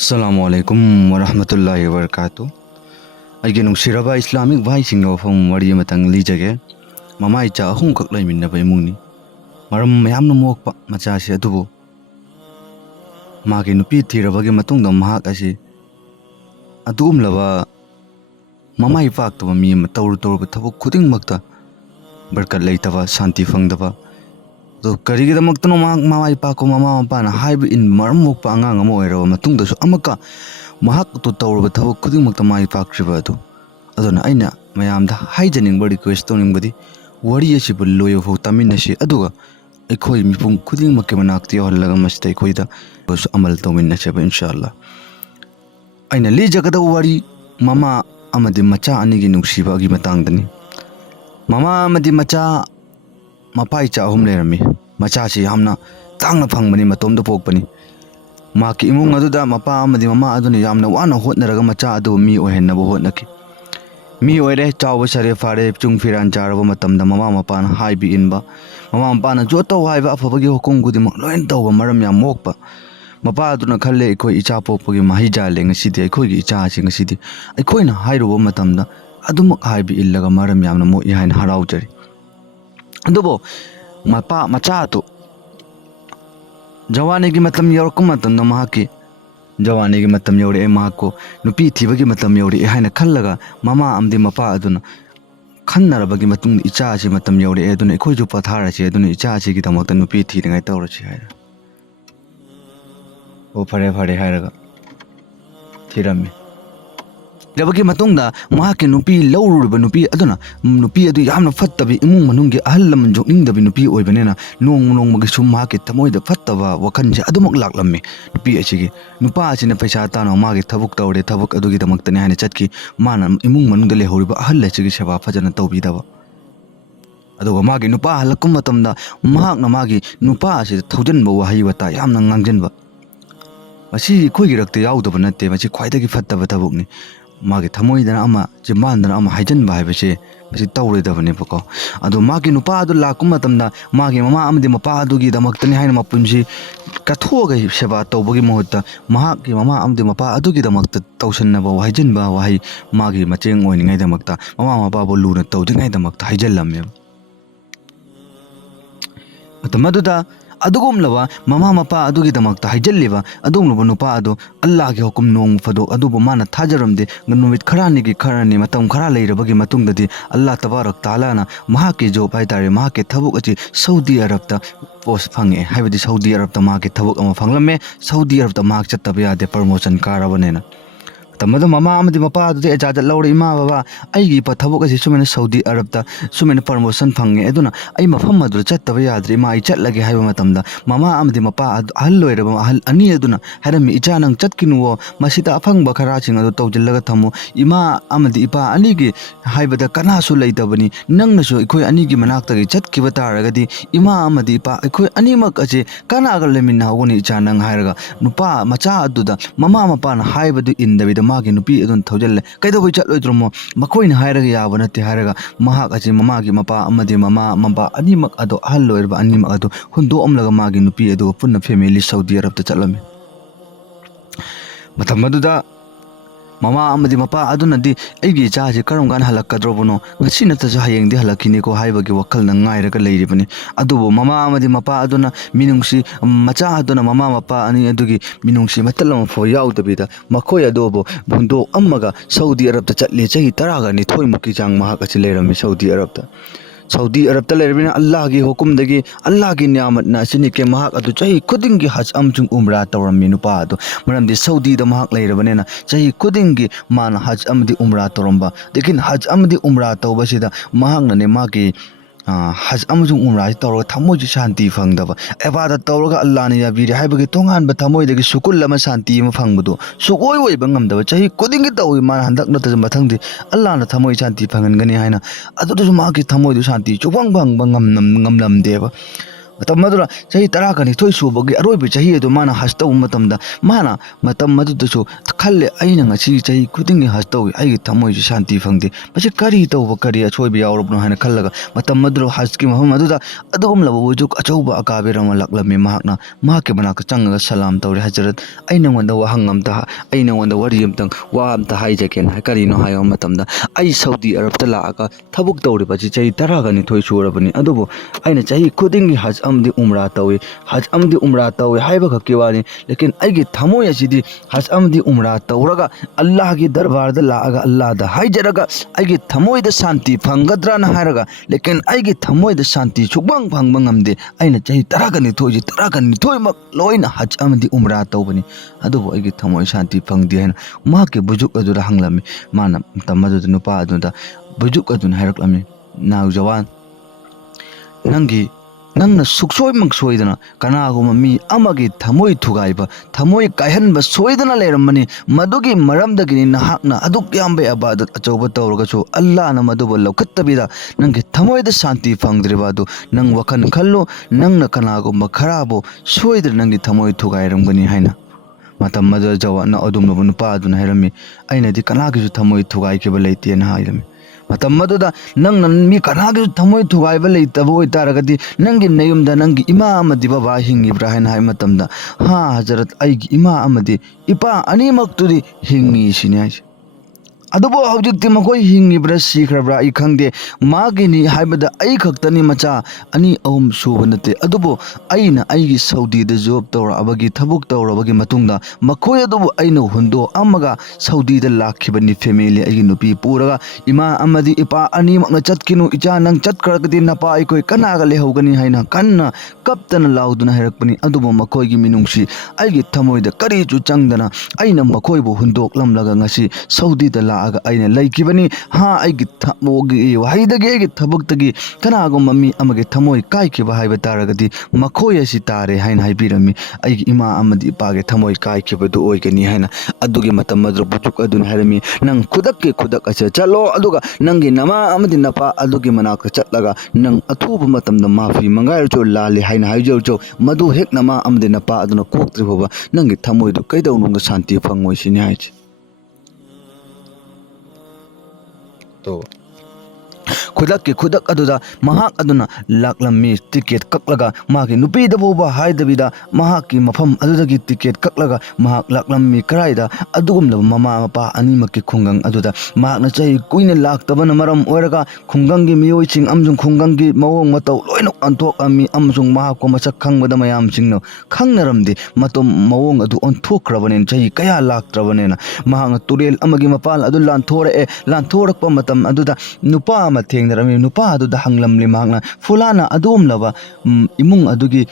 Assalamualaikum warahmatullahi wabarakatuh. Aige nungsiraba Islamic vai singno fam wari matang lijage. Mama icha ahum kak lai minna bai mungni. Maram mayam na mokpa macha si adubo. Magi nupi thirabagi matung da mahak asi. Adum laba mama ifak to mi matawr tor thabuk khuding makta. Barkat lai taba shanti fangdaba. तो करीगी दमक तनो मामा इपा को मामा मपा ना HYBE इन मरम mock पा अंगा ngamo ero matung da su amaka mahak to tawr ba thawuk khuding mak mai pa kriba do adona aina mayam da haijaning ba request toning badi wari asi bul loyo fo tamin na si aduga ekhoi mi pung khuding mak ke manak ti hol laga mastai khoi da bas amal tomin na se ba inshallah aina le jaga da wari mama amadi macha ani gi nungsiba gi matang dani mama amadi macha mapai cha hum lerami macha si hamna tangna phangmani matom da pokpani ma ki imung adu da mapa amadi mama aduni yamna wana hotnaraga macha adu mi ohenna bo hotnaki mi oire chawa sare fare chung firan charaba matam da mama mapa na haibi inba mama mapa na joto haiba afabagi hukum gudi mak loin tawba maram yam mokpa mapa aduna khalle ikoi icha pokpagi mahi jale ngasidi ikoi gi icha si ngasidi ikoi na hairuba matam da adumak haibi illaga maram yamna mo ihain haraujari adubo mapa macha to jawani gi matam yor kum matam na mahaki jawani gi matam yore mahako nupi thibagi matam yore haina khallaga mama amdi mapa aduna khannarabagi matung icha si matam yore aduna khoi ju pathara si aduna icha si gi damakta nupi thiringai tawra si haira o phare phare hairaga thirami जबकि मतुंगदा महाके नुपी लौरुब नुपी अदुना नुपी अदु यामना फत्तबि इमुंग मनुंगे अहल लमन जोनिंगदबि नुपी ओइबनेना नोंग नोंगमगे सुम महाके तमोइदा फत्तबा वखनजे अदुमक लाक्लम्मे नुपी असिगे नुपा असिना पैसा तानो मागे थबुक तौरे थबुक अदुगी दमक्तने हाने चटकी माना इमुंग मनुंगदा लेहौरिबा अहल असिगे सेवा फजना तौबिदबा अदुगा मागे नुपा हलकुम मतमदा महाकना मागे नुपा असि थौजनबा वहाई वता यामना ngangenba मसी खोइगी रक्ते याउदबा नते मसी ख्वाइदगी फत्तबा थबुकनी मागे थमोइदना अमा जिमानदना अमा हाइजनबा हाइबसे मसी तौरेदबने बको अदो मागे नुपा अदु लाकुम मतमदा मागे ममा अमदि मपा अदुगी दमक्तनि हाइन मपुंसी कथोगा सेवा तौबगी महत्ता महाके ममा अमदि मपा अदुगी दमक्ता तौसन्नबा हाइजनबा वाहि मागे मचेंग ओइनिङै दमक्ता ममा मपा बो लुना तौदिङै दमक्ता हाइजल्लम्मे मतमदुदा अदुगुमलबा ममा मपा अदुगी दमक्ता हाइजल्लिबा अदुगुमलबा नुपा अदु अल्लाह के हुकुम नोंग फदो अदुबो माना थाजरमदे नुमित खरानि की खरानि मतम खरा लेरबगी मतुंगदि अल्लाह तबारक ताला ना महा के जो पाइतारे महा के थबुक अचि सऊदी अरब ता पोस्ट फंगे हाइबदि सऊदी अरब ता महा के थबुक अमा फंगलमे सऊदी अरब ता महा चत्तबा यादे प्रमोशन कारबनेना तमदो ममा अमदि मपा अदु इजाजत लौरे इमा बाबा आइगी प थबुक अचि सुमेन सऊदी अरब ता सुमेन प्रमोशन फंगे अदुना आई मफम मदु चत्तबा याद्रि मा इ चटलगे हाइबा मतमदा ममा अमदि मपा अदु अहल लोइरबा अहल अनि अदुना हारमि इचा नंग चटकिनुवो मसिदा अफंगबा खराचिंग अदु तौजिल्लगा थमो इमा अमदि इपा अनिगी हाइबदा कनासु लैतबनी नंगनसु इखोय अनिगी मनाक्तगी चटकिबा तारगदि इमा अमदि इपा इखोय अनिमक अचि कनागा लेमिन हावनी इचा नंग हाइरगा नुपा मचा अदुदा ममा मपा न हाइबदु इंदबिदा मागे नुपी अदुन थौजल्ले कैदबोय चटलोइद्रमो मखोइना हाइरगा याबा नते हाइरगा महाक अचि ममागी मपा अमदि ममा मपा अनिमक अदु अहल लोइरबा अनिमक अदु हुंदो अमलगा मागे नुपी अदु पुन्ना फैमिली सऊदी अरब ता चलमे मतमदुदा mama अमदि Mopa अदुनदि एगी चाजे करमगान हलक्कद्रोबनो ngasi nataja hayengdi halakini ko haibagi wakal na ngairaga leiribani adubo mama amadi mapa aduna minungsi macha aduna mama mapa ani adugi minungsi matalam fo yaudabida makhoi adobo bundo ammaga saudi arab ta chatle chahi taraga ni thoi muki jang mahak achi leirami saudi arab ta leirabina allah gi hukum dagi allah gi niyamat na sini ke mahak adu chahi kuding gi haj amjung umra tawrami nupa adu maramdi saudi da mahak leirabane na chahi kuding gi man haj amdi umra tawramba lekin haj amdi umra tawbasida mahak na ne magi haj amjung umra tawra thamoji shanti fangdaba ebada tawraga allah ne yabiri haibagi tongan ba thamoi dagi sukul lama shanti ma fangbudo sukoi oi bangamdaba chahi kuding gi tawi man handak na ta mathangdi allah na thamoi shanti fangan gani haina adu du magi thamoi du shanti chupang bang bangam nam ngam nam deba ꯃꯇꯝ ꯑꯗꯨꯗ ꯆꯍꯤ 12 ꯁꯨꯕꯒꯤ ꯑꯔꯣꯏꯕ ꯆꯍꯤ ꯑꯗꯨ ꯃꯥꯅ ꯍꯖ ꯇꯧꯕ ꯃꯇꯝꯗ ꯃꯥꯅ ꯃꯇꯝ ꯑꯗꯨꯗꯁꯨ ꯈꯜꯂꯦ ꯑꯩꯅ ꯉꯁꯤ ꯆꯍꯤ ꯈꯨꯗꯤꯡꯒꯤ ꯍꯖ ꯇꯧꯏ ꯑꯩꯒꯤ ꯊꯃꯣꯏꯁꯤ ꯁꯥꯟꯇꯤ ꯐꯪꯗꯦ ꯃꯁꯤ ꯀꯔꯤ ꯇꯧꯕ ꯀꯔꯤ ꯑꯁꯣꯏꯕ ꯌꯥꯎꯔꯕꯅꯣ ꯍꯥꯏꯅ ꯈꯜꯂꯒ ꯃꯇꯝ ꯑꯗꯨꯗ ꯍꯖꯀꯤ ꯃꯐꯝ ꯑꯗꯨꯗ ꯑꯗꯨꯒꯨꯝꯂꯕ ꯋꯨꯖꯨꯛ ꯑꯆꯧꯕ ꯑꯀꯥꯕꯤꯔ ꯑꯃ ꯂꯥꯛꯂꯝꯃꯤ ꯃꯍꯥꯛꯅ ꯃꯍꯥꯛꯀꯤ ꯃꯅꯥꯛꯇ ꯆꯪꯉꯒ ꯁꯂꯥꯝ ꯇꯧꯔꯦ ꯍꯖꯔꯠ ꯑꯩ ꯅꯉꯣꯟꯗ ꯋꯥꯍꯪ ꯑꯃꯇ ꯑꯩ ꯅꯉꯣꯟꯗ ꯋꯥꯔꯤ ꯑꯃꯇꯪ ꯋꯥ ꯑꯃꯇ ꯍꯥꯏꯖꯒꯦꯅ ꯀꯔꯤꯅꯣ ꯍꯥꯏꯕ ꯃꯇꯝꯗ ꯑꯩ ꯁꯥꯎꯗꯤ ꯑꯔꯕꯇ ꯂꯥꯛꯑꯒ ꯊꯕꯛ ꯇꯧꯔꯤꯕꯁꯤ ꯆꯍꯤ 12 ꯁꯨꯔꯕꯅꯤ ꯑꯗꯨꯕꯨ ꯑꯩꯅ ꯆꯍꯤ ꯈꯨꯗꯤꯡꯒꯤ ꯍꯖ ꯑꯃꯗꯤ ꯎꯝꯔꯥ ꯇꯧꯏ ꯍꯖ ꯑꯃꯗꯤ ꯎꯝꯔꯥ ꯇꯧꯏ ꯍꯥꯏꯕꯈꯛꯀꯤ ꯋꯥꯅꯤ ꯂꯦꯀꯤꯟ ꯑꯩꯒꯤ ꯊꯃꯣꯏ ꯑꯁꯤꯗꯤ ꯍꯖ ꯑꯃꯗꯤ ꯎꯝꯔꯥ ꯇꯧꯔꯒ ꯑꯜꯂꯥꯍꯒꯤ ꯗꯔꯕꯥꯔꯗ ꯂꯥꯛꯑꯒ ꯑꯜꯂꯥꯍꯗ ꯍꯥꯏꯖꯔꯒ ꯑꯩꯒꯤ ꯊꯃꯣꯏꯗ ꯁꯥꯟꯇꯤ ꯐꯪꯒꯗ꯭ꯔꯥꯅ ꯍꯥꯏꯔꯒ ꯂꯦꯀꯤꯟ ꯑꯩꯒꯤ ꯊꯃꯣꯏꯗ ꯁꯥꯟꯇꯤ ꯁꯨꯛꯐꯪ ꯐꯪꯕ ꯉꯝꯗꯦ ꯑꯩꯅ ꯆꯍꯤ 12 ꯂꯣꯏꯅ ꯍꯖ ꯑꯃꯗꯤ ꯎꯝꯔꯥ ꯇꯧꯕꯅꯤ ꯑꯗꯨꯕꯨ ꯑꯩꯒꯤ ꯊꯃꯣꯏ ꯁꯥꯟꯇꯤ ꯐꯪꯗꯦ ꯍꯥꯏꯅ ꯃꯍꯥꯛꯀꯤ ꯕꯨꯖꯨꯛ ꯑꯗꯨꯗ ꯍꯪꯂꯝꯃꯤ ꯃꯥꯅ ꯃꯇꯝ ꯑꯗꯨꯗ ꯅꯨꯄꯥ ꯑꯗꯨꯗ ꯕꯨꯖꯨꯛ ꯑꯗꯨꯅ ꯍꯥꯏꯔꯛꯂꯝꯃꯤ ꯅꯥꯎꯖꯋꯥꯟ ꯅꯪꯅ ꯁꯨꯛꯁꯣꯏꯃꯛ ꯁꯣꯏꯗꯅ ꯀꯅꯥꯒꯨꯝꯕ ꯃꯤ ꯑꯃꯒꯤ ꯊꯃꯣꯏ ꯊꯨꯒꯥꯏꯕ ꯊꯃꯣꯏ ꯀꯥꯏꯍꯟꯕ ꯁꯣꯏꯗꯅ ꯂꯩꯔꯝꯃꯅꯤ ꯃꯗꯨꯒꯤ ꯃꯔꯝꯗꯒꯤꯅꯤ ꯅꯍꯥꯛꯅ ꯑꯗꯨꯛ ꯌꯥꯝꯕ ꯑꯕꯥꯗꯠ ꯑꯆꯧꯕ ꯇꯧꯔꯒꯁꯨ ꯑꯜꯂꯥꯍꯅ ꯃꯗꯨꯕꯨ ꯂꯧꯈꯠꯇꯕꯤꯗ ꯅꯪꯒꯤ ꯊꯃꯣꯏꯗ ꯁꯥꯟꯇꯤ ꯐꯪꯗ꯭ꯔꯤꯕ ꯑꯗꯨ ꯅꯪ ꯋꯥꯈꯜ ꯈꯜꯂꯨ ꯅꯪꯅ ꯀꯅꯥꯒꯨꯝꯕ ꯈꯔꯕꯨ ꯁꯣꯏꯗꯅ ꯅꯪꯒꯤ ꯊꯃꯣꯏ ꯊꯨꯒꯥꯏꯔꯝꯒꯅꯤ ꯍꯥꯏꯅ ꯃꯇꯝ ꯑꯗꯨꯗ ꯖꯋꯥꯠꯅ ꯑꯗꯨꯝꯂꯕ ꯅꯨꯄꯥ ꯑꯗꯨꯅ ꯍꯥꯏꯔꯝꯃꯤ ꯑꯩꯅꯗꯤ ꯀꯅꯥꯒꯤꯁꯨ ꯊꯃꯣꯏ ꯊꯨꯒꯥꯏꯈꯤꯕ ꯂꯩꯇꯦꯅ ꯍꯥꯏꯔꯝꯃꯤ ꯃꯇꯝ ꯑꯗꯨꯗ ꯅꯪꯅ ꯃꯤ ꯀꯅꯥꯒꯤꯁꯨ ꯊꯃꯣꯏ ꯊꯨꯒꯥꯏꯕ ꯂꯩꯇꯕ ꯑꯣꯏꯇꯥꯔꯒꯗꯤ ꯅꯪꯒꯤ ꯅꯌꯨꯝꯗ ꯅꯪꯒꯤ ꯏꯃꯥ ꯑꯃꯗꯤ ꯕꯕꯥ ꯍꯤꯡꯉꯤꯕ꯭ꯔꯥ ꯍꯥꯏꯅ ꯍꯥꯏꯕ ꯃꯇꯝꯗ ꯍꯖꯔꯠ ꯑꯩꯒꯤ ꯏꯃꯥ ꯑꯃꯗꯤ ꯏꯄꯥ ꯑꯅꯤꯃꯛꯇꯨꯗꯤ ꯍꯤꯡꯉꯤ ꯁꯤꯅꯤ ꯍꯥꯏꯁꯦ ꯑꯗꯨꯕꯨ ꯍꯧꯖꯤꯛꯇꯤ ꯃꯈꯣꯏ ꯍꯤꯡꯉꯤꯕ꯭ꯔꯥ ꯁꯤꯈ꯭ꯔꯕ꯭ꯔꯥ ꯑꯩ ꯈꯪꯗꯦ ꯃꯥꯒꯤꯅꯤ ꯍꯥꯏꯕꯗ ꯑꯩ ꯈꯛꯇꯅꯤ ꯃꯆꯥ 2-3 ꯁꯨꯕ ꯅꯠꯇꯦ ꯑꯗꯨꯕꯨ ꯑꯩꯅ ꯑꯩꯒꯤ ꯁꯥꯎꯗꯤꯗ ꯖꯣꯕ ꯇꯧꯔꯛꯑꯕꯒꯤ ꯊꯕꯛ ꯇꯧꯔꯕꯒꯤ ꯃꯇꯨꯡꯗ ꯃꯈꯣꯏ ꯑꯗꯨꯕꯨ ꯑꯩꯅ ꯍꯨꯟꯗꯣꯛꯑꯝꯃꯒ ꯁꯥꯎꯗꯤꯗ ꯂꯥꯛꯈꯤꯕꯅꯤ ꯐꯦꯃꯤꯂꯤ ꯑꯩꯒꯤ ꯅꯨꯄꯤ ꯄꯨꯔꯒ ꯏꯃꯥ ꯑꯃꯗꯤ ꯏꯄꯥ ꯑꯅꯤꯃꯛꯅ ꯆꯠꯈꯤꯅꯨ ꯏꯆꯥ ꯅꯪ ꯆꯠꯈ꯭ꯔꯒꯗꯤ ꯅꯄꯥ ꯑꯩꯈꯣꯏ ꯀꯅꯥꯒ ꯂꯩꯍꯧꯒꯅꯤ ꯍꯥꯏꯅ ꯀꯟꯅ ꯀꯞꯇꯅ ꯂꯥꯎꯗꯨꯅ ꯍꯥꯏꯔꯛꯄꯅꯤ ꯑꯗꯨꯕꯨ ꯃꯈꯣꯏꯒꯤ ꯃꯤꯅꯨꯡꯁꯤ ꯑꯩꯒꯤ ꯊꯃꯣꯏꯗ ꯀꯔꯤꯁꯨ ꯆꯪꯗꯅ ꯑꯩꯅ ꯃꯈꯣꯏꯕꯨ ꯍꯨꯟꯗꯣꯛꯂꯝꯂꯒ ꯉꯁꯤ ꯁꯥꯎꯗꯤꯗ ꯂꯥꯛꯑꯒ ꯑꯩꯅ ꯂꯩꯈꯤꯕꯅꯤ ꯑꯩꯒꯤ ꯊꯃꯣꯏꯒꯤ ꯋꯥꯍꯩꯗꯒꯤ ꯑꯩꯒꯤ ꯊꯕꯛꯇꯒꯤ ꯀꯅꯥꯒꯨꯝꯕ ꯃꯤ ꯑꯃꯒꯤ ꯊꯃꯣꯏ ꯀꯥꯏꯈꯤꯕ ꯍꯥꯏꯕ ꯇꯥꯔꯒꯗꯤ ꯃꯈꯣꯏ ꯑꯁꯤ ꯇꯥꯔꯦ ꯍꯥꯏꯅ ꯍꯥꯏꯕꯤꯔꯝꯃꯤ ꯑꯩꯒꯤ ꯏꯃꯥ ꯑꯃꯗꯤ ꯏꯄꯥꯒꯤ ꯊꯃꯣꯏ ꯀꯥꯏꯈꯤꯕꯗꯨ ꯑꯣꯏꯒꯅꯤ ꯍꯥꯏꯅ ꯑꯗꯨꯒꯤ ꯃꯇꯝ ꯑꯗꯨ ꯕꯨꯖꯨꯛ ꯑꯗꯨꯅ ꯍꯥꯏꯔꯝꯃꯤ ꯅꯪ ꯈꯨꯗꯛ ꯑꯁꯤ ꯆꯠꯂꯣ ꯑꯗꯨꯒ ꯅꯪꯒꯤ ꯅꯃꯥ ꯑꯃꯗꯤ ꯅꯄꯥ ꯑꯗꯨꯒꯤ ꯃꯅꯥꯛꯇ ꯆꯠꯂꯒ ꯅꯪ ꯑꯊꯨꯕ ꯃꯇꯝꯗ ꯃꯥꯐꯤ ꯃꯪꯒꯥꯏꯔꯁꯨ ꯂꯥꯜꯂꯤ ꯍꯥꯏꯅ ꯍꯥꯏꯖꯧ ꯃꯗꯨ ꯍꯦꯛ ꯅꯃꯥ ꯑꯃꯗꯤ ꯅꯄꯥ ꯑꯗꯨꯅ ꯀꯣꯛꯇ꯭ꯔꯤ ꯐꯥꯎꯕ ꯅꯪꯒꯤ ꯊꯃꯣꯏꯗꯨ ꯀꯩꯗꯧꯅꯨꯡꯗ ꯁꯥꯟꯇꯤ ꯐꯪꯉꯣꯏ ꯁꯤꯅꯤ ꯍꯥꯏꯁꯦ तो खुदक अदुदा महाक अदुना लाक्लम्मी टिकेट कक्लगा मागी नुपीदबोबा हाइदबिदा महाकी मफम अदुदगी टिकेट कक्लगा महाक लाक्लम्मी कराइदा अदुगुमलब ममा मपा अनिमक्की खुंगंग अदुदा महाकना चही कुइना लाक्तबन मरम ओइरगा खुंगंगी मियोइसिंग अमजुंग खुंगंगी मवोंग मतौ लोइना अनथोकअमी अमजुंग महाको मसक खंगबदा मयामसिंगनो खंगनरमदि मतम मवोंग अदु अनथोक्रबनेन चही कया लाक्त्रबनेना महाक तुरेल अमगी मपाल अदु लांथोरक्पा मतम अदुदा नुपा अमा थेंगनरमी नुपा अदुदा हंगलमली महाकना फुलाना अदुमलबा इमुंग अदुगी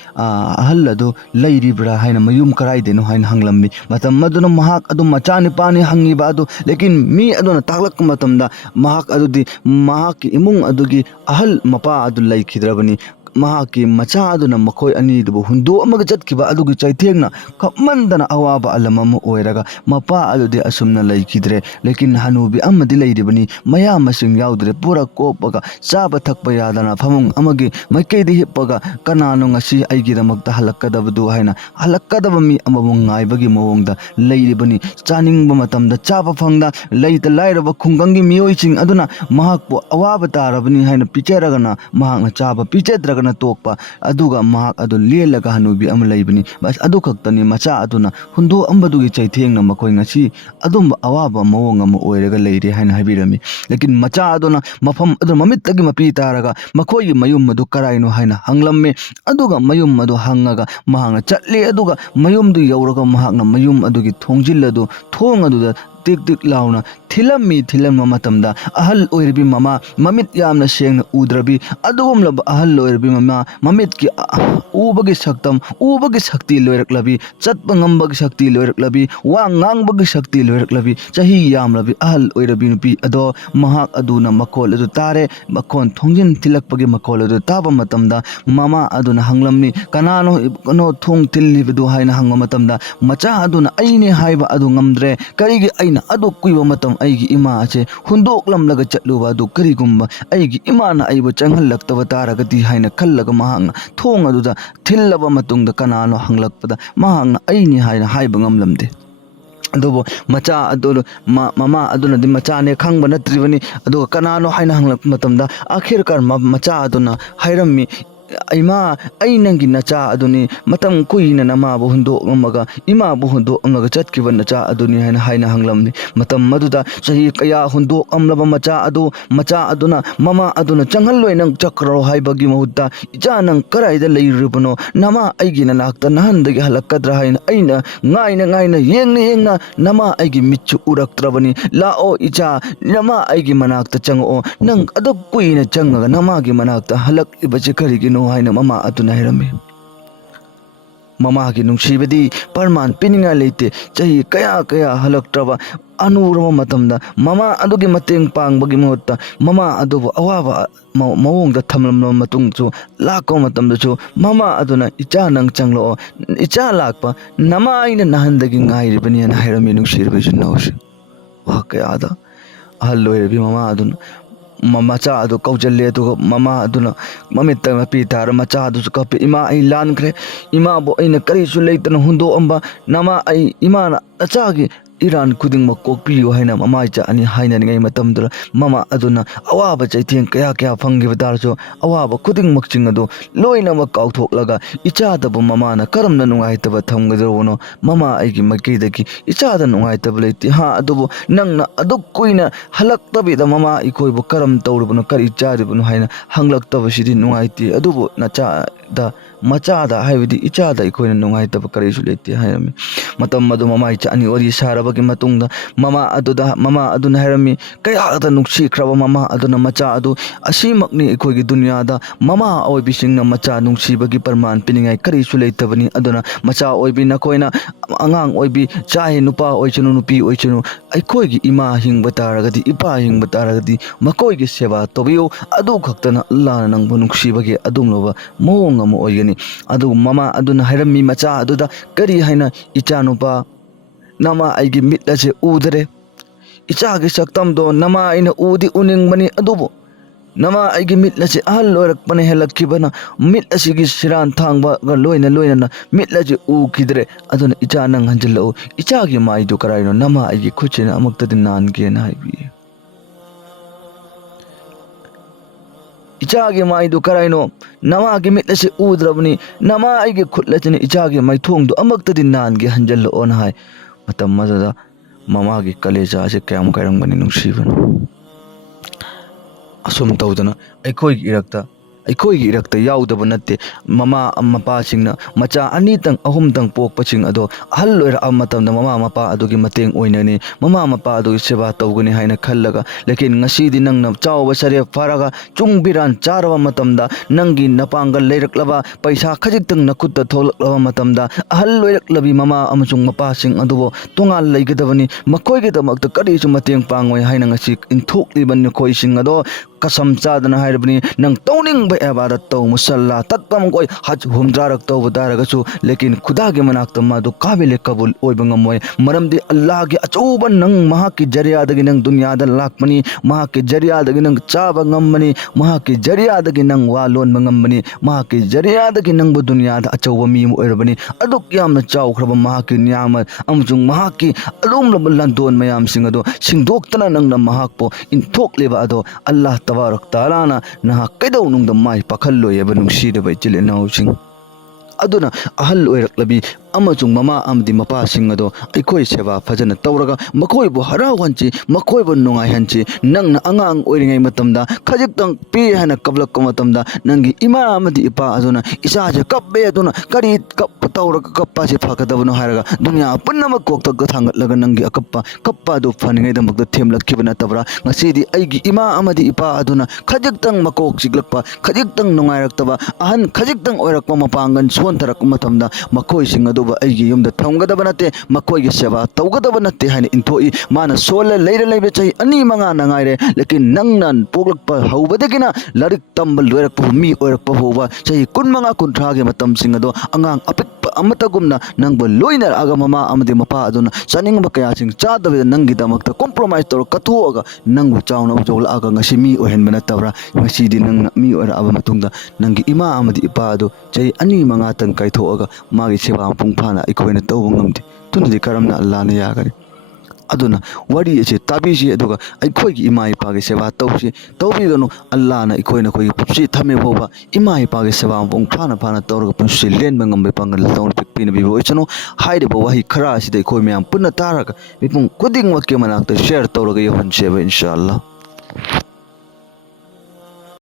अहल अदु लैरिब्रा हाइना मयुम कराइदेनो हाइना हंगलमली मतम मदुना महाक अदु मचानि पानि हंगिबा अदु लेकिन मी अदुना तागलक मतमदा महाक अदुदी महाक इमुंग अदुगी अहल मपा अदु लैखिद्रबनी महाकी मचा अदुना मखोय अनिदुबु हुंदो अमग चटकिबा अदुगी चैथेंगना कमंदना अवाबा अलमम ओइरगा मपा अदुदी असुमना लैखिद्रे लेकिन हनुबी अमदि लैरिबनी मया मसिंग याउद्रे पूरा कोपगा चाबा थकपा यादना फमुंग अमगी मैकैदि हिप्पगा कनानो ngasi अइगिदमक्ता हलक्कदबदु हाइना हलक्कदब मी अमबु ngaibagi मवोंगदा लैरिबनी चानिंगबा मतमदा चाबा फंगदा लैता लाइरबा खुंगंगी मियोइसिंग अदुना महाकपु अवाबा तारबनी हाइना पिचेरगना महाकना चाबा पिचेद्रगना तोकपा अदुगा महाक अदु लेलगा हनुबी अम लैबनी बस अदु खक्तनी मचा अदुना हुंदो अम्बदुगी चैथेंगना मखोय ngasi अदुम अवाबा मवोंग अम ओइरगा लैरे हाइना हाबिरमी लेकिन मचा अदुना मफम अदु ममित्तगी मपी तारगा मखोयगी मयुम मदु कराइनो हाइना हंगलम्मे अदुगा मयुम मदु हंगगा महाकना चटले अदुगा मयुमदु यौरगा महाकना मयुम अदुगी थोंजिल अदु थोंग अदुदा टिक टिक लाउना थिलम मतमदा अहल ओइरबी ममा ममित यामना सेंगना उद्रबी अदुगुमलब अहल ओइरबी ममा ममित की उबगी शक्ति लोइरक्लबी चटप ngambagi शक्ति लोइरक्लबी वा ngangbagi शक्ति लोइरक्लबी चाही यामलबी अहल ओइरबी नुपी अदो महाक अदुना मखोल अदु तारे मखोन थोंजिन थिलक्पगी मखोल अदु ताबा मतमदा ममा अदुना हंगलम्नी कनानो कनो थोंग थिल्लिबदु हाइना हंगमा मतमदा मचा अदुना अइने हाइबा अदु ngamdre करigi ꯑꯩꯅ ꯑꯗꯨꯛ ꯀꯨꯏꯕ ꯃꯇꯝ ꯑꯩꯒꯤ ꯏꯃꯥ ꯑꯁꯦ ꯍꯨꯟꯗꯣꯛꯂꯝꯂꯒ ꯆꯠꯂꯨꯕ ꯑꯗꯨ ꯀꯔꯤꯒꯨꯝꯕ ꯑꯩꯒꯤ ꯏꯃꯥꯅ ꯑꯩꯕꯨ ꯆꯪꯍꯜꯂꯛꯇꯕ ꯇꯥꯔꯒꯗꯤ ꯍꯥꯏꯅ ꯈꯜꯂꯒ ꯃꯍꯥꯛꯅ ꯊꯣꯡ ꯑꯗꯨꯗ ꯊꯤꯜꯂꯕ ꯃꯇꯨꯡꯗ ꯀꯅꯥꯅꯣ ꯍꯪꯂꯛꯄꯗ ꯃꯍꯥꯛꯅ ꯑꯩꯅꯤ ꯍꯥꯏꯅ ꯍꯥꯏꯕ ꯉꯝꯂꯝꯗꯦ꯫ ꯑꯗꯨꯕꯨ ꯃꯆꯥ ꯑꯗꯨ ꯃꯃꯥ ꯑꯗꯨꯅꯗꯤ ꯃꯆꯥꯅꯦ ꯈꯪꯕ ꯅꯠꯇ꯭ꯔꯤꯕꯅꯤ꯫ ꯑꯗꯨꯒ ꯀꯅꯥꯅꯣ ꯍꯥꯏꯅ ꯍꯪꯂꯛꯄ ꯃꯇꯝꯗ ꯑꯈꯤꯔꯀꯥꯔ ꯃꯆꯥ ꯑꯗꯨꯅ ꯍꯥꯏꯔꯝꯃꯤ, ꯏꯃꯥ ꯑꯩ ꯅꯪꯒꯤ ꯅꯆꯥ ꯑꯗꯨꯅꯤ, ꯃꯇꯝ ꯀꯨꯏꯅ ꯅꯃꯥꯕꯨ ꯍꯨꯟꯗꯣꯛꯂꯝꯃꯒ ꯏꯃꯥꯕꯨ ꯍꯨꯟꯗꯣꯛꯂꯝꯃꯒ ꯆꯠꯈꯤꯕ ꯅꯆꯥ ꯑꯗꯨꯅꯤ ꯍꯥꯏꯅ ꯍꯪꯂꯝꯃꯤ꯫ ꯃꯇꯝ ꯃꯗꯨꯗ ꯆꯍꯤ ꯀꯌꯥ ꯍꯨꯟꯗꯣꯛꯑꯝꯂꯕ ꯃꯆꯥ ꯑꯗꯨꯅ ꯃꯃꯥ ꯑꯗꯨꯅ ꯆꯪꯍꯜꯂꯣꯏ ꯅꯪ ꯆꯠꯈ꯭ꯔꯣ ꯍꯥꯏꯕꯒꯤ ꯃꯍꯨꯠꯇ, ꯏꯆꯥ ꯅꯪ ꯀꯗꯥꯏꯗ ꯂꯩꯔꯨꯔꯤꯕꯅꯣ, ꯅꯃꯥ ꯑꯩꯒꯤ ꯅꯅꯥꯛꯇ ꯅꯍꯥꯟꯗꯒꯤ ꯍꯜꯂꯛꯀꯗ꯭ꯔꯥ ꯍꯥꯏꯅ ꯑꯩꯅ ꯉꯥꯏꯅ ꯌꯦꯡꯅ ꯅꯃꯥ ꯑꯩꯒꯤ ꯃꯤꯠꯁꯨ ꯎꯔꯛꯇ꯭ꯔꯕꯅꯤ, ꯂꯥꯛꯑꯣ ꯏꯆꯥ, ꯅꯃꯥ ꯑꯩꯒꯤ ꯃꯅꯥꯛꯇ ꯆꯪꯉꯛꯑꯣ, ꯅꯪ ꯑꯗꯨꯛ ꯀꯨꯏꯅ ꯆꯪꯉꯒ ꯅꯃꯥꯒꯤ ꯃꯅꯥꯛꯇ ꯍꯜꯂꯛꯂꯤꯕꯁꯤ ꯀꯔꯤꯒꯤꯅꯣ ꯍꯥꯏꯅ ꯃꯃꯥ ꯑꯗꯨꯅ ꯍꯥꯏꯔꯝꯃꯤ꯫ ꯃꯃꯥꯒꯤ ꯅꯨꯡꯁꯤꯕꯗꯤ ꯄꯔꯃꯥꯟ ꯄꯤꯅꯤꯡꯉꯥꯏ ꯂꯩꯇꯦ꯫ ꯆꯍꯤ ꯀꯌꯥ ꯍꯜꯂꯛꯇ꯭ꯔꯕ ꯑꯅꯨꯔꯕ ꯃꯇꯝꯗ ꯃꯃꯥ ꯑꯗꯨꯒꯤ ꯃꯇꯦꯡ ꯄꯥꯡꯕꯒꯤ ꯃꯍꯨꯠꯇ ꯃꯃꯥ ꯑꯗꯨꯕꯨ ꯑꯋꯥꯕ ꯃꯑꯣꯡꯗ ꯊꯝꯂꯝꯂꯕ ꯃꯇꯨꯡꯗꯁꯨ ꯂꯥꯛꯄ ꯃꯇꯝꯗꯁꯨ ꯃꯃꯥ ꯑꯗꯨꯅ ꯏꯆꯥ ꯅꯪ ꯆꯪꯂꯛꯑꯣ, ꯏꯆꯥ ꯂꯥꯛꯄ ꯅꯃꯥ ꯑꯩꯅ ꯅꯍꯥꯟꯗꯒꯤ ꯉꯥꯏꯔꯤꯕꯅꯤ ꯍꯥꯏꯅ ꯍꯥꯏꯔꯝꯃꯤ꯫ ꯅꯨꯡꯁꯤꯔꯕ ꯏꯆꯤꯟ ꯏꯅꯥꯎꯁꯤꯡ, ꯋꯥꯍꯩ ꯀꯌꯥꯗ ꯑꯍꯜ ꯑꯣꯏꯔꯕꯤ ꯃꯃꯥ ꯑꯗꯨꯅ ꯃꯆꯥ ꯑꯗꯨ ꯀꯧꯖꯜꯂꯦ, ꯑꯗꯨꯒ ꯃꯃꯥ ꯑꯗꯨꯅ ꯃꯃꯤꯠꯇ ꯃꯄꯤ ꯇꯥꯔ ꯃꯆꯥ ꯑꯗꯨꯁꯨ ꯀꯞꯄꯤ, ꯏꯃꯥ ꯑꯩ ꯂꯥꯟꯈ꯭ꯔꯦ, ꯏꯃꯥꯕꯨ ꯑꯩꯅ ꯀꯔꯤꯁꯨ ꯂꯩꯇꯅ ꯍꯨꯟꯗꯣꯛꯑꯝꯕ ꯅꯃꯥ ꯏꯃꯥꯅ ꯅꯆꯥꯒꯤ ꯏꯔꯥꯟ ꯈꯨꯗꯤꯡꯃꯛ ꯀꯣꯛꯄꯤꯌꯨ ꯍꯥꯏꯅ ꯃꯃꯥ ꯏꯆꯥ ꯑꯅꯤ ꯍꯥꯏꯅꯔꯤꯉꯩ ꯃꯇꯝꯗꯨꯗ ꯃꯃꯥ ꯑꯗꯨꯅ ꯑꯋꯥꯕ ꯆꯩꯊꯦꯡ ꯀꯌꯥ ꯐꯪꯈꯤꯕ ꯇꯥꯔꯁꯨ ꯑꯋꯥꯕ ꯈꯨꯗꯤꯡꯃꯛꯁꯤꯡ ꯑꯗꯨ ꯂꯣꯏꯅꯃꯛ ꯀꯥꯎꯊꯣꯛꯂꯒ ꯏꯆꯥꯗꯕꯨ ꯃꯃꯥꯅ ꯀꯔꯝꯅ ꯅꯨꯡꯉꯥꯏꯇꯕ ꯊꯝꯒꯗꯧꯕꯅꯣ, ꯃꯃꯥ ꯑꯩꯒꯤ ꯃꯥꯏꯀꯩꯗꯒꯤ ꯏꯆꯥꯗ ꯅꯨꯡꯉꯥꯏꯇꯕ ꯂꯩꯇꯦ, ꯑꯗꯨꯕꯨ ꯅꯪꯅ ꯑꯗꯨꯛ ꯀꯨꯏꯅ ꯍꯜꯂꯛꯇꯕꯤꯗ ꯃꯃꯥ ꯑꯩꯈꯣꯏꯕꯨ ꯀꯔꯝ ꯇꯧꯔꯤꯕꯅꯣ, ꯀꯔꯤ ꯆꯥꯔꯤꯕꯅꯣ ꯍꯥꯏꯅ ꯍꯪꯂꯛꯇꯕꯁꯤꯗꯤ ꯅꯨꯡꯉꯥꯏꯇꯦ, ꯑꯗꯨꯕꯨ ꯃꯆꯥꯗ ꯍꯥꯏꯕꯗꯤ ꯏꯆꯥꯗ ꯑꯩꯈꯣꯏꯅ ꯅꯨꯡꯉꯥꯏꯇꯕ ꯀꯔꯤꯁꯨ ꯂꯩꯇꯦ ꯍꯥꯏꯔꯝꯃꯤ꯫ ꯃꯇꯝ ꯑꯗꯨ ꯃꯃꯥ ꯏꯆꯥ ꯑꯅꯤ ꯋꯥꯔꯤ ꯁꯥꯔꯕꯒꯤ ꯃꯇꯨꯡꯗ ꯃꯃꯥ ꯑꯗꯨꯅ ꯍꯥꯏꯔꯝꯃꯤ, ꯀꯌꯥꯗ ꯅꯨꯡꯁꯤꯈ꯭ꯔꯕ ꯃꯃꯥ ꯑꯗꯨꯅ ꯃꯆꯥ ꯑꯗꯨ, ꯑꯁꯤꯃꯛꯅꯤ ꯑꯩꯈꯣꯏꯒꯤ ꯗꯨꯅꯤꯌꯥꯗ ꯃꯃꯥ ꯑꯣꯏꯕꯤꯁꯤꯡꯅ ꯃꯆꯥ ꯅꯨꯡꯁꯤꯕꯒꯤ ꯄꯔꯃꯥꯟ ꯄꯤꯅꯤꯡꯉꯥꯏ ꯀꯔꯤꯁꯨ ꯂꯩꯇꯕꯅꯤ꯫ ꯑꯗꯨꯅ ꯃꯆꯥ ꯑꯣꯏꯕꯤ ꯅꯈꯣꯏꯅ, ꯑꯉꯥꯡ ꯑꯣꯏꯕꯤ, ꯆꯥꯍꯦ ꯅꯨꯄꯥ ꯑꯣꯏꯁꯅꯨ ꯅꯨꯄꯤ ꯑꯣꯏꯁꯅꯨ, ꯑꯩꯈꯣꯏꯒꯤ ꯏꯃꯥ ꯍꯤꯡꯕ ꯇꯥꯔꯒꯗꯤ, ꯏꯄꯥ ꯍꯤꯡꯕ ꯇꯥꯔꯒꯗꯤ ꯃꯈꯣꯏꯒꯤ ꯁꯦꯕꯥ ꯇꯧꯕꯤꯌꯨ, ꯑꯗꯨ ꯈꯛꯇꯅ ꯑꯜꯂꯥꯍꯅ ꯅꯪꯕꯨ ꯅꯨꯡꯁꯤꯕꯒꯤ ꯑꯗꯨꯒꯨꯝꯂꯕ ꯃꯑꯣꯡ ꯑꯃ ꯑꯣꯏꯒꯅꯤ꯫ ꯑꯗꯨꯒ ꯃꯃꯥ ꯑꯗꯨꯅ ꯍꯥꯏꯔꯝꯃꯤ ꯃꯆꯥ ꯑꯗꯨꯗ, ꯀꯔꯤ ꯍꯥꯏꯅ, ꯏꯆꯥꯅꯨꯄꯥ ꯅꯃꯥ ꯑꯩꯒꯤ ꯃꯤꯠ ꯑꯁꯦ ꯎꯗꯔꯦ, ꯏꯆꯥꯒꯤ ꯁꯛꯇꯝꯗꯣ ꯅꯃꯥ ꯑꯩꯅ ꯎꯗꯤ ꯎꯅꯤꯡꯕꯅꯤ, ꯑꯗꯨꯕꯨ ꯅꯃꯥ ꯑꯩꯒꯤ ꯃꯤꯠ ꯑꯁꯤ ꯑꯍꯜ ꯑꯣꯏꯔꯛꯄꯅ ꯍꯦꯜꯂꯛꯈꯤꯕꯅ ꯃꯤꯠ ꯑꯁꯤꯒꯤ ꯁꯤꯔꯥꯟ ꯊꯥꯡꯕꯒ ꯂꯣꯏꯅꯅ ꯃꯤꯠ ꯑꯁꯤ ꯎꯈꯤꯗ꯭ꯔꯦ, ꯑꯗꯨꯅ ꯏꯆꯥ ꯅꯪ ꯍꯟꯖꯤꯜꯂꯛꯎ, ꯏꯆꯥꯒꯤ ꯃꯥꯏꯗꯨ ꯀꯔꯥꯏꯅꯣ, ꯅꯃꯥ ꯑꯩꯒꯤ ꯈꯨꯠꯁꯤꯅ ꯑꯃꯨꯛꯇꯗꯤ ꯅꯥꯟꯒꯦꯅ ꯍꯥꯏꯕꯤꯌꯦ꯫ ꯏꯆꯥꯒꯤ ꯃꯥꯏꯗꯨ ꯀꯔꯥꯏꯅꯣ, ꯅꯃꯥꯒꯤ ꯃꯤꯠ ꯑꯁꯤ ꯎꯗ꯭ꯔꯕꯅꯤ, ꯅꯃꯥ ꯑꯩꯒꯤ ꯈꯨꯠ ꯑꯁꯤꯅ ꯏꯆꯥꯒꯤ ꯃꯥꯏꯊꯣꯡꯗꯨ ꯑꯃꯨꯛꯇꯗꯤ ꯅꯥꯟꯒꯦ ꯍꯟꯖꯤꯜꯂꯛꯑꯣꯅ ꯍꯥꯏ꯫ ꯃꯇꯝ ꯑꯗꯨꯗ ꯃꯃꯥꯒꯤ ꯀꯂꯦꯖꯥ ꯑꯁꯤ ꯀꯌꯥꯝ ꯀꯥꯏꯔꯝꯒꯅꯤ ꯅꯨꯡꯁꯤꯕꯅ꯫ ꯑꯁꯨꯝ ꯇꯧꯗꯅ ꯑꯩꯈꯣꯏꯒꯤ ꯏꯔꯛꯇ ꯌꯥꯎꯗꯕ ꯅꯠꯇꯦ, ꯃꯃꯥ ꯃꯄꯥꯁꯤꯡꯅ ꯃꯆꯥ ꯑꯅꯤꯇꯪ ꯑꯍꯨꯝꯇꯪ ꯄꯣꯛꯄꯁꯤꯡ ꯑꯗꯣ ꯑꯍꯜ ꯑꯣꯏꯔꯛꯑꯕ ꯃꯇꯝꯗ ꯃꯃꯥ ꯃꯄꯥ ꯑꯗꯨꯒꯤ ꯃꯇꯦꯡ ꯑꯣꯏꯅꯅꯤ, ꯃꯃꯥ ꯃꯄꯥ ꯑꯗꯨꯒꯤ ꯁꯦꯕꯥ ꯇꯧꯒꯅꯤ ꯍꯥꯏꯅ ꯈꯜꯂꯒ, ꯂꯦꯀꯤꯟ ꯉꯁꯤꯗꯤ ꯅꯪꯅ ꯆꯥꯎꯕ ꯁꯔꯦꯞ ꯐꯥꯔꯒ ꯆꯨꯡ ꯕꯤꯔꯥꯟ ꯆꯥꯔꯕ ꯃꯇꯝꯗ, ꯅꯪꯒꯤ ꯅꯄꯥꯡꯒꯜ ꯂꯩꯔꯛꯂꯕ, ꯄꯩꯁꯥ ꯈꯖꯤꯛꯇꯪ ꯅꯈꯨꯠꯇ ꯊꯣꯛꯂꯛꯂꯕ ꯃꯇꯝꯗ ꯑꯍꯜ ꯑꯣꯏꯔꯛꯂꯕꯤ ꯃꯃꯥ ꯑꯃꯁꯨꯡ ꯃꯄꯥꯁꯤꯡ ꯑꯗꯨꯕꯨ ꯇꯣꯉꯥꯟ ꯂꯩꯒꯗꯕꯅꯤ, ꯃꯈꯣꯏꯒꯤꯗꯃꯛꯇ ꯀꯔꯤꯁꯨ ꯃꯇꯦꯡ ꯄꯥꯡꯉꯣꯏ ꯍꯥꯏꯅ ꯉꯁꯤ ꯏꯟꯊꯣꯛꯂꯤꯕ ꯅꯈꯣꯏꯁꯤꯡ ꯑꯗꯣ ꯀꯁꯝ ꯆꯥꯗꯅ ꯍꯥꯏꯔꯕꯅꯤ, ꯅꯪ ꯇꯧꯅꯤꯡꯕ ꯑꯦꯕꯥꯗꯠ ꯇꯧ, ꯃꯨꯁꯜꯂꯥ ꯇꯠꯄ ꯃꯈꯣꯏ ꯍꯖ 60ꯔꯛ ꯇꯧꯕ ꯇꯥꯔꯒꯁꯨ, ꯂꯦꯀꯤꯟ ꯈꯨꯗꯥꯒꯤ ꯃꯅꯥꯛꯇ ꯃꯗꯨ ꯀꯥꯕꯤꯂꯦ ꯀꯕꯨꯜ ꯑꯣꯏꯕ ꯉꯝꯃꯣꯏ, ꯃꯔꯝꯗꯤ ꯑꯜꯂꯥꯍꯒꯤ ꯑꯆꯧꯕ ꯃꯍꯥꯛꯀꯤ ꯖꯔꯤꯌꯥꯗꯒꯤ ꯅꯪ ꯗꯨꯅꯤꯌꯥꯗ ꯂꯥꯛꯄꯅꯤ, ꯃꯍꯥꯛꯀꯤ ꯖꯔꯤꯌꯥꯗꯒꯤ ꯅꯪ ꯆꯥꯕ ꯉꯝꯕꯅꯤ, ꯃꯍꯥꯛꯀꯤ ꯖꯔꯤꯌꯥꯗꯒꯤ ꯅꯪ ꯋꯥ ꯂꯣꯟꯕ ꯉꯝꯕꯅꯤ, ꯃꯍꯥꯛꯀꯤ ꯖꯔꯤꯌꯥꯗꯒꯤ ꯅꯪꯕꯨ ꯗꯨꯅꯤꯌꯥꯗ ꯑꯆꯧꯕ ꯃꯤ ꯑꯃ ꯑꯣꯏꯔꯕꯅꯤ꯫ ꯑꯗꯨꯛ ꯌꯥꯝꯅ ꯆꯥꯎꯈ꯭ꯔꯕ ꯃꯍꯥꯛꯀꯤ ꯅꯤꯌꯥꯃꯠ ꯑꯃꯁꯨꯡ ꯃꯍꯥꯛꯀꯤ ꯑꯗꯨꯒꯨꯝꯂꯕ ꯂꯟꯗꯣꯟ ꯃꯌꯥꯝꯁꯤꯡ ꯑꯗꯣ ꯁꯤꯡꯗꯣꯛꯇꯅ ꯅꯪꯅ ꯃꯍꯥꯛꯄꯨ ꯏꯟꯊꯣꯛꯂꯤꯕ ꯑꯗꯣ ꯑꯜꯂꯥꯍ ꯇꯕꯥꯔꯛ ꯇꯥꯂꯥꯅ ꯅꯍꯥꯛ ꯀꯩꯗꯧꯅꯨꯡꯗ ꯃꯥꯏ ꯄꯥꯛꯍꯜꯂꯣꯏꯑꯕ ꯅꯨꯡꯁꯤꯔꯕ ꯏꯆꯤꯜ ꯏꯅꯥꯎꯁꯤꯡ꯫ ꯑꯗꯨꯅ ꯑꯍꯜ ꯑꯣꯏꯔꯛꯂꯕꯤ ꯑꯃꯁꯨꯡ ꯃꯃꯥ ꯑꯃꯗꯤ ꯃꯄꯥꯁꯤꯡ ꯑꯗꯣ ꯑꯩꯈꯣꯏ ꯁꯦꯕꯥ ꯐꯖꯅ ꯇꯧꯔꯒ ꯃꯈꯣꯏꯕꯨ ꯍꯔꯥꯎꯍꯟꯁꯤ, ꯃꯈꯣꯏꯕꯨ ꯅꯨꯡꯉꯥꯏꯍꯟꯁꯤ꯫ ꯅꯪꯅ ꯑꯉꯥꯡ ꯑꯣꯏꯔꯤꯉꯩ ꯃꯇꯝꯗ ꯈꯖꯤꯛꯇꯪ ꯄꯤ ꯍꯥꯏꯅ ꯀꯞꯂꯛꯄ ꯃꯇꯝꯗ ꯅꯪꯒꯤ ꯏꯃꯥ ꯑꯃꯗꯤ ꯏꯄꯥ ꯑꯗꯨꯅ, ꯏꯆꯥꯁꯦ ꯀꯞꯄꯦ, ꯑꯗꯨꯅ ꯀꯔꯤ ꯇꯧꯔꯒ ꯀꯞꯄ ꯑꯁꯤ ꯐꯒꯗꯕꯅꯣ ꯍꯥꯏꯔꯒ ꯗꯨꯅꯤꯌꯥ ꯄꯨꯝꯅꯃꯛ ꯀꯣꯛꯇꯒ ꯊꯥꯡꯒꯠꯂꯒ ꯅꯪꯒꯤ ꯀꯞꯄ ꯑꯗꯨ ꯐꯅꯤꯡꯉꯩꯗꯃꯛꯇ ꯊꯦꯝꯂꯛꯈꯤꯕ ꯅꯠꯇꯕ꯭ꯔꯥ? ꯉꯁꯤꯗꯤ ꯑꯩꯒꯤ ꯏꯃꯥ ꯑꯃꯗꯤ ꯏꯄꯥ ꯑꯗꯨꯅ ꯈꯖꯤꯛꯇꯪ ꯃꯀꯣꯛ ꯆꯤꯛꯂꯛꯄ, ꯈꯖꯤꯛꯇꯪ ꯅꯨꯡꯉꯥꯏꯔꯛꯇꯕ, ꯑꯍꯟ ꯈꯖꯤꯛꯇꯪ ꯑꯣꯏꯔꯛꯄ, ꯃꯄꯥꯡꯒꯜ ꯁꯣꯟꯊꯔꯛꯄ ꯃꯇꯝꯗ ꯃꯈꯣꯏꯁꯤꯡ ꯑꯗꯨꯕꯨ ꯑꯩꯒꯤ ꯌꯨꯝꯗ ꯊꯝꯒꯗꯕ ꯅꯠꯇꯦ, ꯃꯈꯣꯏꯒꯤ ꯁꯦꯕꯥ ꯇꯧꯒꯗꯕ ꯅꯠꯇꯦ ꯍꯥꯏꯅ ꯏꯟꯊꯣꯛꯏ꯫ ꯃꯥꯅ ꯁꯣꯜꯂ ꯂꯩꯕ ꯆꯍꯤ 2-5 ꯉꯥꯏꯔꯦ, ꯂꯦꯀꯤꯟ ꯅꯪꯅ ꯄꯣꯛꯂꯛꯄ ꯍꯧꯕꯗꯒꯤꯅ ꯂꯥꯏꯔꯤꯛ ꯇꯝꯕ ꯂꯣꯏꯔꯛꯄ ꯃꯤ ꯑꯣꯏꯔꯛꯄ ꯐꯥꯎꯕ ꯆꯍꯤ 25-30ꯒꯤ ꯃꯇꯝꯁꯤꯡ ꯑꯗꯣ ꯑꯉꯥꯡ ꯑꯄꯤꯛꯄ ꯑꯃꯠꯇꯒꯨꯝꯅ ꯅꯪꯕꯨ ꯂꯣꯏꯅꯔꯛꯑꯒ ꯃꯃꯥ ꯑꯃꯗꯤ ꯃꯄꯥ ꯑꯗꯨꯅ ꯆꯥꯅꯤꯡꯕ ꯀꯌꯥꯁꯤꯡ ꯆꯥꯗꯕꯤꯗ ꯅꯪꯒꯤꯗꯃꯛꯇ ꯀꯣꯝꯄ꯭ꯔꯣꯃꯥꯏꯁ ꯇꯧꯔꯒ ꯀꯠꯊꯣꯛꯑꯒ ꯅꯪꯕꯨ ꯆꯥꯎꯅꯕ ꯌꯣꯛꯂꯛꯑꯒ ꯉꯁꯤ ꯃꯤ ꯑꯣꯏꯍꯟꯕ ꯅꯠꯇꯕ꯭ꯔꯥ? ꯉꯁꯤꯗꯤ ꯅꯪꯅ ꯃꯤ ꯑꯣꯏꯔꯛꯑꯕ ꯃꯇꯨꯡꯗ ꯅꯪꯒꯤ ꯏꯃꯥ ꯑꯃꯗꯤ ꯏꯄꯥ ꯑꯗꯨ ꯆꯍꯤ 2-5ꯇꯪ ꯀꯥꯏꯊꯣꯛꯑꯒ ꯃꯥꯒꯤ ꯁꯦꯕꯥ ꯃꯄꯨꯡ ꯐꯥꯅ ꯑꯩꯈꯣꯏꯅ ꯇꯧꯕ ꯉꯝꯗꯦ꯫ ꯑꯗꯨꯅꯗꯤ ꯀꯔꯝꯅ ꯑꯜꯂꯥꯍꯅ ꯌꯥꯒꯅꯤ? ꯑꯗꯨꯅ ꯋꯥꯔꯤ ꯑꯁꯤ ꯇꯥꯕꯤꯁꯤ ꯑꯗꯨꯒ ꯑꯩꯈꯣꯏꯒꯤ ꯏꯃꯥ ꯏꯄꯥꯒꯤ ꯁꯦꯕꯥ ꯇꯧꯁꯤ, ꯇꯧꯕꯤꯒꯅꯨ꯫ ꯑꯜꯂꯥꯍꯅ ꯑꯩꯈꯣꯏꯒꯤ ꯄꯨꯟꯁꯤ ꯊꯝꯃꯤ ꯐꯥꯎꯕ ꯏꯃꯥ ꯏꯄꯥꯒꯤ ꯁꯦꯕꯥ ꯃꯄꯨꯡ ꯐꯥꯅ ꯇꯧꯔꯒ ꯄꯨꯟꯁꯤ ꯂꯦꯟꯕ ꯉꯝꯕꯒꯤ ꯄꯥꯡꯒꯜ ꯄꯤꯅꯕꯤꯕ ꯑꯣꯏꯁꯅꯨ꯫ ꯍꯥꯏꯔꯤꯕ ꯋꯥꯍꯩ ꯈꯔ ꯑꯁꯤꯗ ꯑꯩꯈꯣꯏ ꯃꯌꯥꯝ ꯄꯨꯟꯅ ꯇꯥꯔꯒ ꯃꯤꯄꯨꯝ ꯈꯨꯗꯤꯡꯃꯛꯀꯤ ꯃꯅꯥꯛꯇ ꯁꯦꯌꯔ ꯇꯧꯔꯒ ꯌꯧꯍꯟꯁꯦꯕ ꯏꯟꯁꯥ ꯑꯜꯂꯥꯍ꯫